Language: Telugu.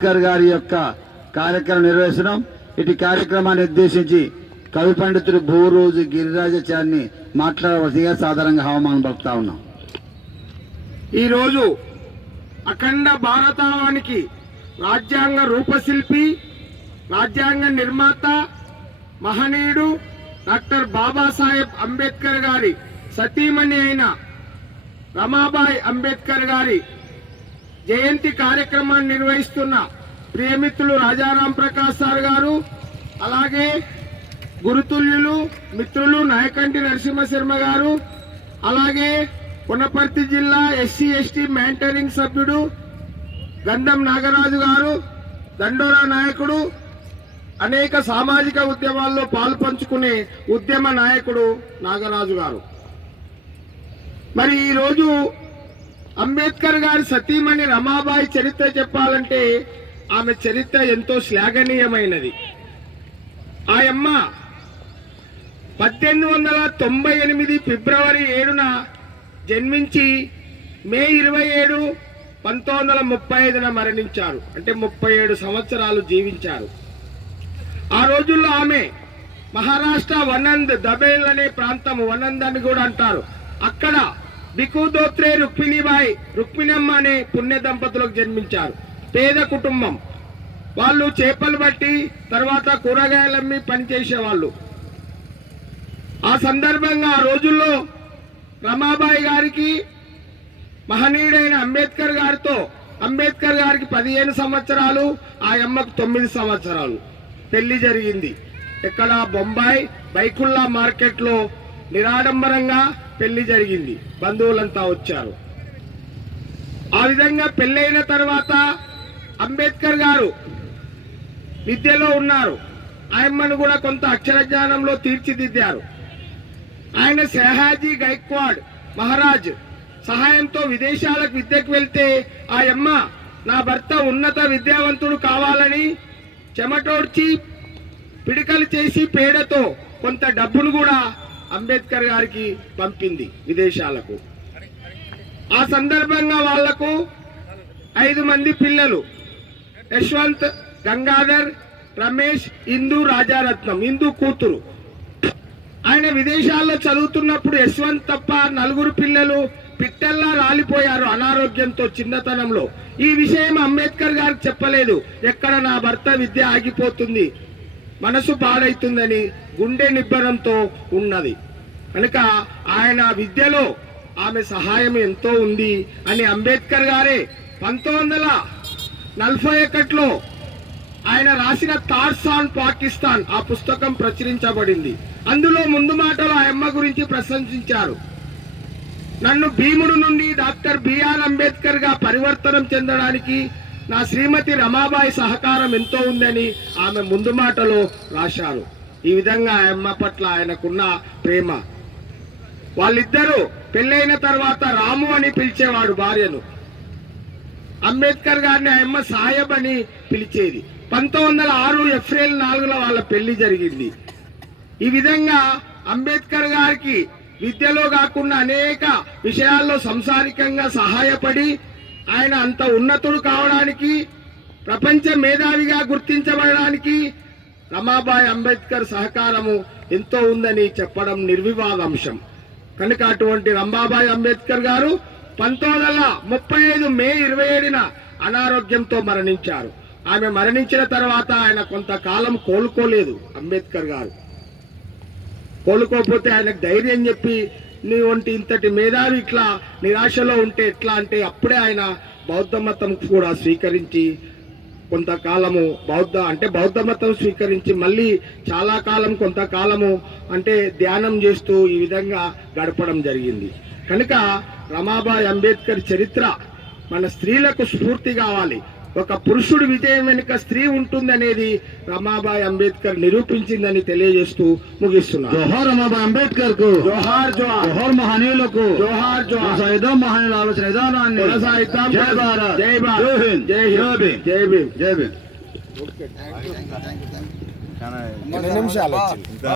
అంబేద్కర్ గారి యొక్క కార్యక్రమం నిర్వహిస్తున్నాం. ఇటు కార్యక్రమాన్ని ఉద్దేశించి కవి పండితుడు భూరోజు గిరిరాజాచారిని మాట్లాడవలసిగా సాధారణంగా ఆహ్వానం పలుకుతా ఉన్నాం. ఈరోజు అఖండ భారతావానికి రాజ్యాంగ రూపశిల్పి, రాజ్యాంగ నిర్మాత, మహనీయుడు డాక్టర్ బాబాసాహెబ్ అంబేద్కర్ గారి సతీమణి అయిన రమాబాయి అంబేద్కర్ గారి జయంతి కార్యక్రమాన్ని నిర్వహిస్తున్న ప్రియమిత్రులు రాజారాం ప్రకాష్ సార్ గారు, అలాగే గురుతుల్యులు మిత్రులు నాయకంటి నరసింహశర్మ గారు, అలాగే కొనపర్తి జిల్లా ఎస్సీ ఎస్టీ మెంటరింగ్ సభ్యుడు గంధం నాగరాజు గారు, దండోరా నాయకుడు, అనేక సామాజిక ఉద్యమాల్లో పాల్పంచుకునే ఉద్యమ నాయకుడు నాగరాజు గారు. మరి ఈరోజు అంబేద్కర్ గారి సతీమణి రమాబాయి చరిత్ర చెప్పాలంటే ఆమె చరిత్ర ఎంతో శ్లాఘనీయమైనది. ఆయమ్మ 1898 ఫిబ్రవరి 7న జన్మించి మే 27, 1935న మరణించారు. అంటే 37 సంవత్సరాలు జీవించారు. ఆ రోజుల్లో ఆమె మహారాష్ట్ర వనంద్ దబేల్ అనే ప్రాంతం, వనంద్ అని కూడా అంటారు, అక్కడ బికు దోత్రే రుక్మిణిబాయి రుక్మిణమ్మ అనే పుణ్య దంపతులకు జన్మించారు. పేద కుటుంబం వాళ్ళు, చేపలు బట్టి తర్వాత కూరగాయలమ్మి పనిచేసేవాళ్ళు. ఆ సందర్భంగా ఆ రోజుల్లో రమాబాయి గారికి మహనీయుడైన అంబేద్కర్ గారితో, అంబేద్కర్ గారికి 15 సంవత్సరాలు, ఆ అమ్మకు 9 సంవత్సరాలు పెళ్లి జరిగింది. ఇక్కడ బొంబాయి బైకుల్లా మార్కెట్లో నిరాడంబరంగా పెళ్లి జరిగింది. బంధువులంతా వచ్చారు. ఆ విధంగా పెళ్ళైన తర్వాత అంబేద్కర్ గారు విద్యలో ఉన్నారు. ఆయమ్మను కూడా కొంత అక్షర జ్ఞానంలో తీర్చిదిద్దారు. ఆయన షహాజీ గైక్వాడ్ మహారాజ్ సహాయంతో విదేశాలకు విద్యకు వెళ్తే ఆ అమ్మ నా భర్త ఉన్నత విద్యావంతుడు కావాలని చెమటోడ్చి పిడికలు చేసి పేడతో కొంత డబ్బును కూడా అంబేద్కర్ గారికి పంపింది విదేశాలకు. ఆ సందర్భంగా వాళ్లకు 5 మంది పిల్లలు, యశ్వంత్, గంగాధర్, రమేష్, ఇందు, రాజారత్నం, ఇందు కూతురు. ఆయన విదేశాల్లో చదువుతున్నప్పుడు యశ్వంత్ తప్ప 4 పిల్లలు పిట్టల్లా రాలిపోయారు అనారోగ్యంతో చిన్నతనంలో. ఈ విషయం అంబేద్కర్ గారికి చెప్పలేదు. ఎక్కడ నా భర్త విద్య ఆగిపోతుంది, మనసు పాడైతుందని గుండె నిబ్బరంతో ఉన్నది. కనుక ఆయన విద్యలో ఆమె సహాయం ఎంతో ఉంది అని అంబేద్కర్ గారే 1941లో ఆయన రాసిన థాట్స్ ఆన్ పాకిస్తాన్ ఆ పుస్తకం ప్రచురించబడింది. అందులో ముందు మాటలు ఆ అమ్మ గురించి ప్రశంసించారు. నన్ను భీముడు నుండి డాక్టర్ బిఆర్ అంబేద్కర్ గా పరివర్తనం చెందడానికి నా శ్రీమతి రమాబాయి సహకారం ఎంతో ఉందని ఆమె ముందు మాటలో రాశారు. ఈ విధంగా ఆ అమ్మ పట్ల ఆయనకున్న ప్రేమ. వాళ్ళిద్దరూ పెళ్ళైన తర్వాత రాము అని పిలిచేవాడు భార్యను. అంబేద్కర్ గారిని ఆ అమ్మ సాహెబ్ అని పిలిచేది. 1906 ఏప్రిల్ 4న వాళ్ళ పెళ్లి జరిగింది. ఈ విధంగా అంబేద్కర్ గారికి విద్యలో కాకుండా అనేక విషయాల్లో సంసారికంగా సహాయపడి ఆయన అంత ఉన్నతుడు కావడానికి, ప్రపంచ మేధావిగా గుర్తించబడడానికి రమాబాయి అంబేద్కర్ సహకారము ఎంతో ఉందని చెప్పడం నిర్వివాదాంశం. కనుక అటువంటి రమాబాయి అంబేద్కర్ గారు 1935 మే 27న అనారోగ్యంతో మరణించారు. ఆమె మరణించిన తర్వాత ఆయన కొంతకాలం కోలుకోలేదు. అంబేద్కర్ గారు కోలుకోకపోతే ఆయనకు ధైర్యం చెప్పి, నీ వంటి ఇంతటి మేధావి ఇట్లా నిరాశలో ఉంటే ఎట్లా అంటే అప్పుడే ఆయన బౌద్ధ మతం కూడా స్వీకరించి కొంతకాలము బౌద్ధ మతం స్వీకరించి మళ్ళీ చాలా కాలం కొంతకాలము అంటే ధ్యానం చేస్తూ ఈ విధంగా గడపడం జరిగింది. కనుక రమాబాయి అంబేద్కర్ చరిత్ర మన స్త్రీలకు స్ఫూర్తి కావాలి. ఒక పురుషుడి విజయం వెనుక స్త్రీ ఉంటుందనేది రమాబాయి అంబేద్కర్ నిరూపించిందని తెలియజేస్తూ ముగిస్తున్నారు. జోహార్ రమాబాయి అంబేద్కర్ కు జోహార్ జోహార్. జోహార్ మహనీయులకు జోహార్ జోహార్. మహనీయుల ఆలోచన విధానాన్ని కొనసాగిద్దాం. జై భారత్, జై భారత్, జై హింద్, జై హింద్, జై భీమ్, జై భీమ్. 2 నిమిషాలు.